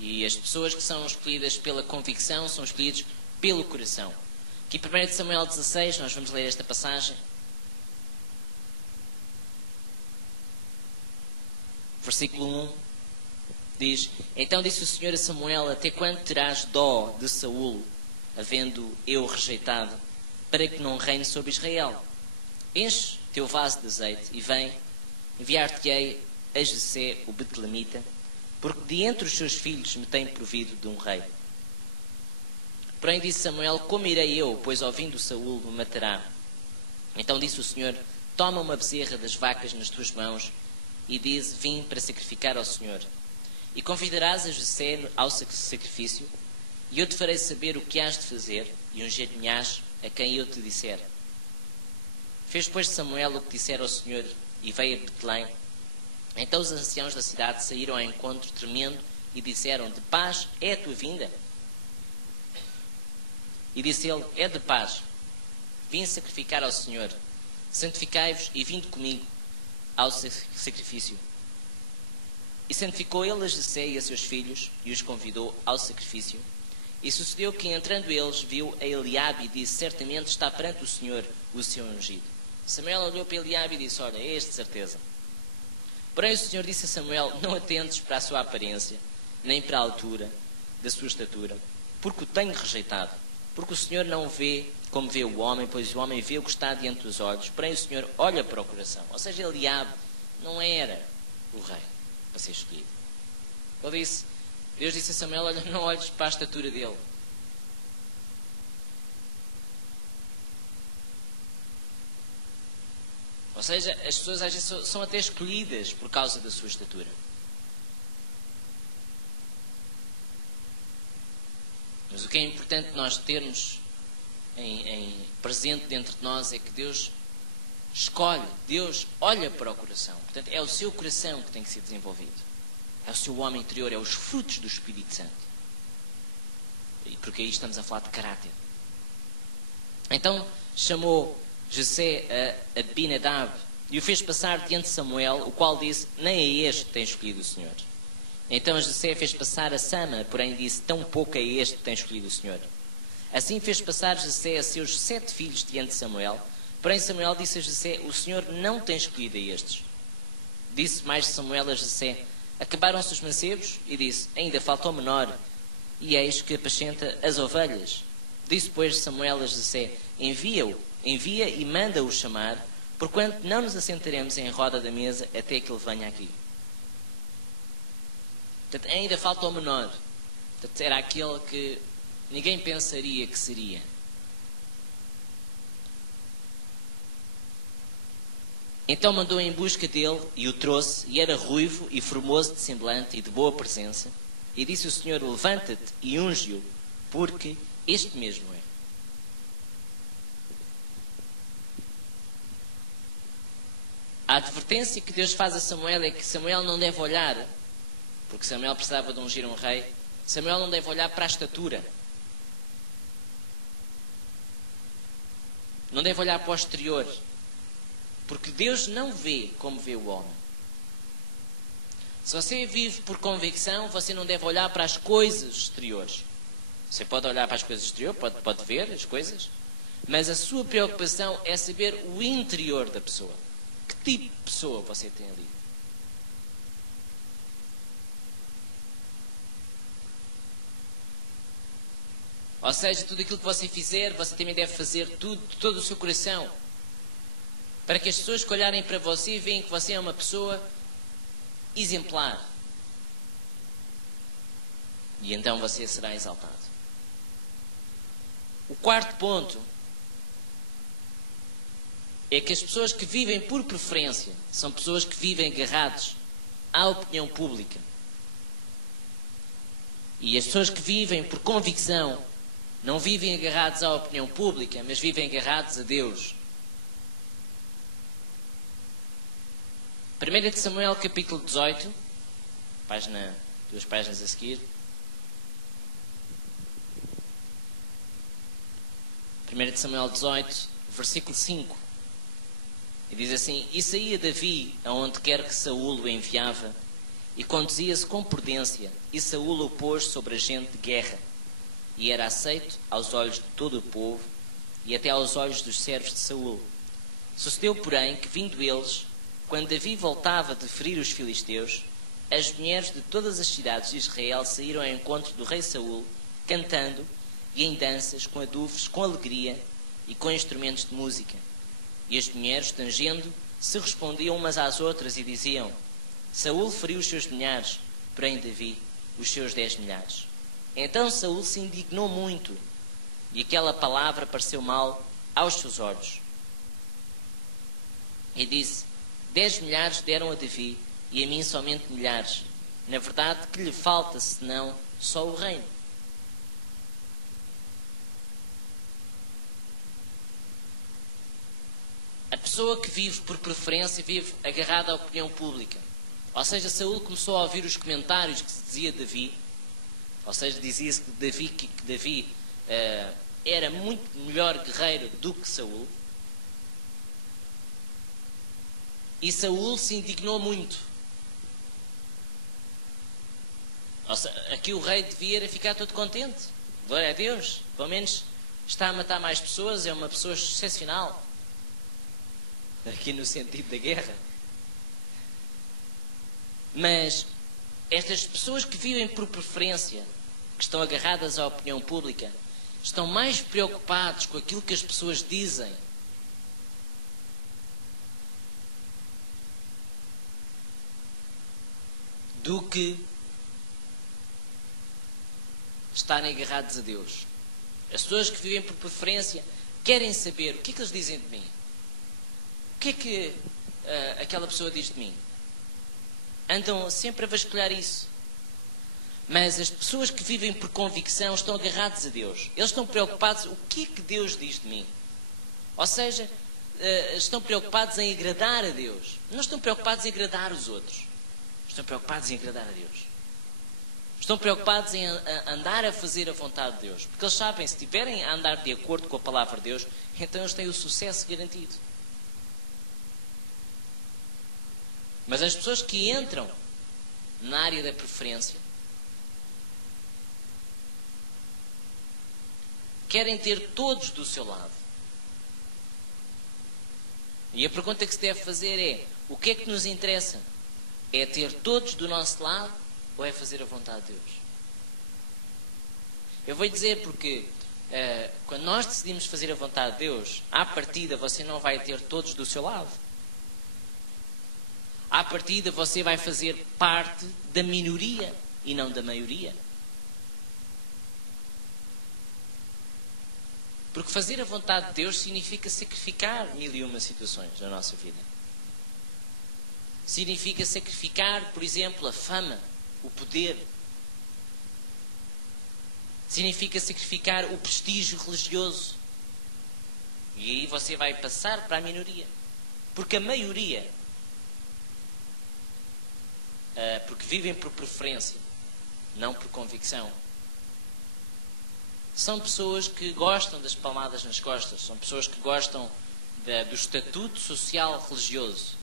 E as pessoas que são escolhidas pela convicção são escolhidas pelo coração. Aqui em 1 Samuel 16, nós vamos ler esta passagem. Versículo 1 diz: Então disse o Senhor a Samuel: Até quando terás dó de Saul, havendo eu rejeitado, para que não reine sobre Israel? Enche teu vaso de azeite e vem, enviar-te-ei a Jessé o Betelemita, porque de entre os seus filhos me tem provido de um rei. Porém disse Samuel: Como irei eu, pois ouvindo Saul me matará? Então disse o Senhor: Toma uma bezerra das vacas nas tuas mãos e diz: Vim para sacrificar ao Senhor. E convidarás a Jessé ao sacrifício, e eu te farei saber o que hás de fazer, e ungir-me-ás a quem eu te disser. Fez, pois, Samuel o que dissera ao Senhor, e veio a Betelém. Então os anciãos da cidade saíram ao encontro tremendo, e disseram: De paz é a tua vinda? E disse ele: É de paz. Vim sacrificar ao Senhor. Santificai-vos e vinde comigo ao sacrifício. E santificou ele a Jessé e a seus filhos, e os convidou ao sacrifício. E sucedeu que, entrando eles, viu a Eliabe e disse: Certamente está perante o Senhor o seu ungido. Samuel olhou para Eliabe e disse: Olha, é este de certeza. Porém o Senhor disse a Samuel: Não atentes para a sua aparência, nem para a altura da sua estatura, porque o tenho rejeitado. Porque o Senhor não vê como vê o homem, pois o homem vê o que está diante dos olhos, porém o Senhor olha para o coração. Ou seja, Eliabe não era o rei para ser escolhido. Deus disse a Samuel: Olha, não olhes para a estatura dele. Ou seja, as pessoas às vezes são até escolhidas por causa da sua estatura. Mas o que é importante nós termos em presente dentro de nós é que Deus escolhe, Deus olha para o coração. Portanto, é o seu coração que tem que ser desenvolvido. É o seu homem interior, é os frutos do Espírito Santo. E porque aí estamos a falar de caráter. Então chamou Jessé a Abinadab e o fez passar diante de Samuel, o qual disse: Nem é este que tem escolhido o Senhor. Então Jessé fez passar a Sama, porém disse: Tão pouco é este que tem escolhido o Senhor. Assim fez passar Jessé a seus 7 filhos diante de Samuel. Porém Samuel disse a Jessé: O Senhor não tem escolhido a estes. Disse mais Samuel a Jessé: Acabaram-se os mancebos? E disse: Ainda falta o menor, e eis que apacenta as ovelhas. Disse, pois, Samuel a Jessé: Envia e manda-o chamar, porquanto não nos assentaremos em roda da mesa até que ele venha aqui. Portanto, ainda falta o menor. Portanto, era aquele que ninguém pensaria que seria. Então mandou em busca dele e o trouxe, e era ruivo e formoso de semblante e de boa presença. E disse o Senhor: Levanta-te e unge-o, porque este mesmo é. A advertência que Deus faz a Samuel é que Samuel não deve olhar, porque Samuel precisava de ungir um rei, Samuel não deve olhar para a estatura. Não deve olhar para o exterior. Porque Deus não vê como vê o homem. Se você vive por convicção, você não deve olhar para as coisas exteriores. Você pode olhar para as coisas exteriores, pode ver as coisas, mas a sua preocupação é saber o interior da pessoa. Que tipo de pessoa você tem ali? Ou seja, tudo aquilo que você fizer, você também deve fazer tudo, de todo o seu coração. Para que as pessoas que olharem para você veem que você é uma pessoa exemplar. E então você será exaltado. O quarto ponto é que as pessoas que vivem por preferência são pessoas que vivem agarradas à opinião pública. E as pessoas que vivem por convicção não vivem agarrados à opinião pública, mas vivem agarrados a Deus. 1 Samuel capítulo 18, duas páginas a seguir. 1 Samuel 18, versículo 5. E diz assim: E saía Davi aonde quer que Saúl o enviava, e conduzia-se com prudência, e Saúl o pôs sobre a gente de guerra, e era aceito aos olhos de todo o povo, e até aos olhos dos servos de Saúl. Sucedeu, porém, que, vindo eles, quando Davi voltava de ferir os filisteus, as mulheres de todas as cidades de Israel saíram ao encontro do rei Saúl, cantando e em danças, com adufes, com alegria e com instrumentos de música. E as mulheres, tangendo, se respondiam umas às outras e diziam: Saúl feriu os seus milhares, porém Davi os seus 10 milhares. Então Saúl se indignou muito, e aquela palavra pareceu mal aos seus olhos. E disse: 10 milhares deram a Davi, e a mim somente milhares. Na verdade, que lhe falta, senão só o reino? A pessoa que vive por preferência vive agarrada à opinião pública. Ou seja, Saúl começou a ouvir os comentários que se dizia de Davi. Ou seja, dizia-se que Davi era muito melhor guerreiro do que Saúl. E Saúl se indignou muito. Ou seja, aqui o rei devia ficar todo contente. Glória a Deus. Pelo menos está a matar mais pessoas, é uma pessoa excepcional. Aqui no sentido da guerra. Mas estas pessoas que vivem por preferência, que estão agarradas à opinião pública, estão mais preocupados com aquilo que as pessoas dizem do que estarem agarrados a Deus. As pessoas que vivem por preferência querem saber o que é que eles dizem de mim. O que é que aquela pessoa diz de mim? Andam sempre a vasculhar isso. Mas as pessoas que vivem por convicção estão agarrados a Deus. Eles estão preocupados o que é que Deus diz de mim. Ou seja, estão preocupados em agradar a Deus. Não estão preocupados em agradar os outros. Estão preocupados em agradar a Deus. Estão preocupados em andar a fazer a vontade de Deus. Porque eles sabem, se estiverem a andar de acordo com a palavra de Deus, então eles têm o sucesso garantido. Mas as pessoas que entram na área da preferência querem ter todos do seu lado. E a pergunta que se deve fazer é: o que é que nos interessa? É ter todos do nosso lado ou é fazer a vontade de Deus? Eu vou dizer porque quando nós decidimos fazer a vontade de Deus, à partida você não vai ter todos do seu lado. À partida você vai fazer parte da minoria e não da maioria. Porque fazer a vontade de Deus significa sacrificar 1001 situações na nossa vida. Significa sacrificar, por exemplo, a fama, o poder. Significa sacrificar o prestígio religioso. E aí você vai passar para a minoria. Porque a maioria, porque vivem por preferência, não por convicção, são pessoas que gostam das palmadas nas costas, são pessoas que gostam do estatuto social religioso.